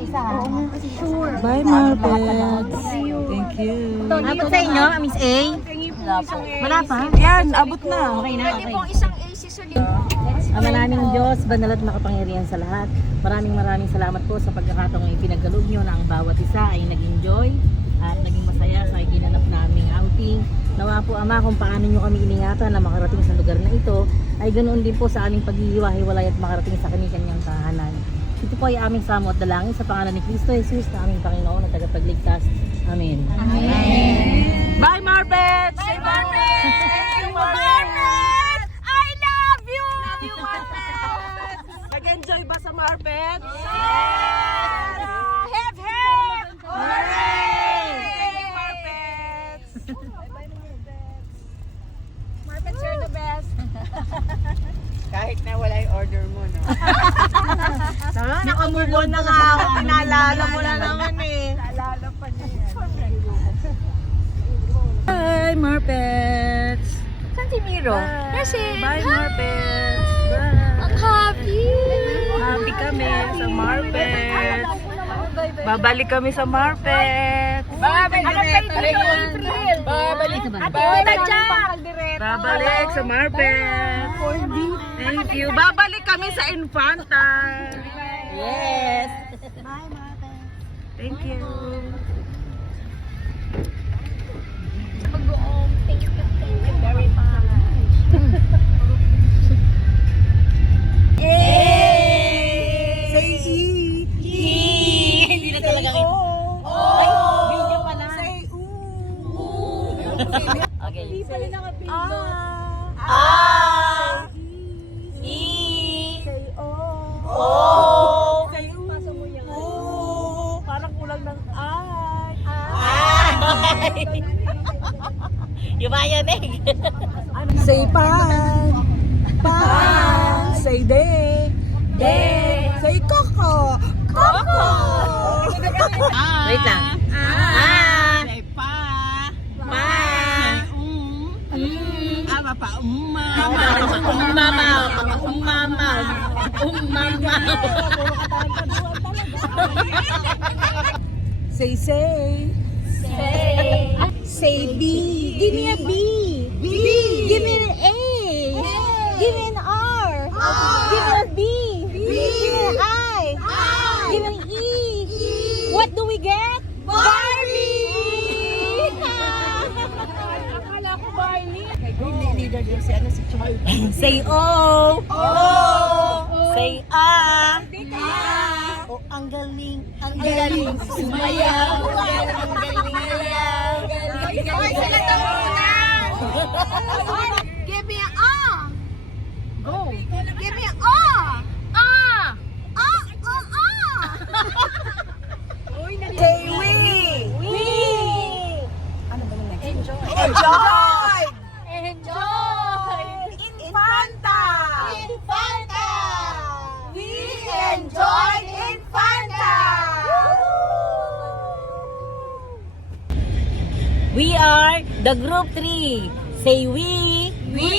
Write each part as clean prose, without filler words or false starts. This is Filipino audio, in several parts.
isa. Sure. Bye, Marpets. Thank you. Abot sa inyo, Miss A? Wala pa? Yan, abot na. Okay na, okay. Isang A si Solid. Ama naming Diyos, banal at makapangyarihan sa lahat. Maraming salamat po sa pagkakataong ipinagkaloob nyo na ang bawat isa ay nag-enjoy at naging masaya sa ginanap naming outing. Nawa po Ama kung paano nyo kami iningatan na makarating sa lugar na ito, ay ganoon din po sa aming paghihiwa-hiwalay at makarating sa kanyang tahanan. Ito po ay aming samo at dalangin sa pangalan ni Kristo Jesus na aming Panginoon at tagapagligtas. Amen. Amen. Bye, Marpets! Bye, Marpet! Marpet! I love you! Love you, Marpet! Nag-enjoy ba sa Marpets? Yes! Hip, hip! Hooray! Marpets! Marpet, you're the best. Kahit na wala yung order mo, no? Nakamove on na nga ako. Pinaalala mo na naman eh. Naalala pa niya yan. Bye, Marpets! Saan si Miro? Kasi, Bye, Marpets! Bye! ang happy! Happy kami sa Marpets! Babalik kami sa Marpets! Babalik sa April! Babalik! Babalik sa Marpets! Thank you! Babalik kami sa Infanta! Yes! Thank you! Mag-oong. Thank you very much. Say E! Hindi na talaga kayo. Ay, video pala. Say Okay. Ah! E. Say O! O. Say U! Parang kulang ng I! Yung mayanig. Say pan! Pan! Say de! De! Say koko! Koko! Wait lang. Say pa! Pa. Ama pa, umma! Umama. Umama. Umama. Say say! Say B! Give me a B! B! Give me an A! Give me an R! Give me a B! Give me an I! Give me an E! What do we get? Barbie! Akala ko Barbie! Leader din si ano si Choy. Say O. Say A. O, ang galing. Ang galing. Sumayaw. Ang galing. Hoy, sila to muna! Give me an A! Go! Give me an A! A! A! Say we! We. Enjoy! Enjoy! Infanta! Infanta! We enjoy Infanta! We are the group 3. Say we. We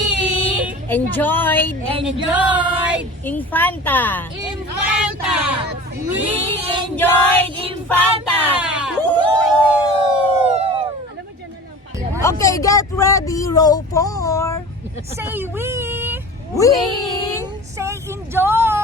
Enjoyed. Infanta. Infanta! We enjoyed Infanta. Okay, get ready, row 4. Say we! We Say enjoy!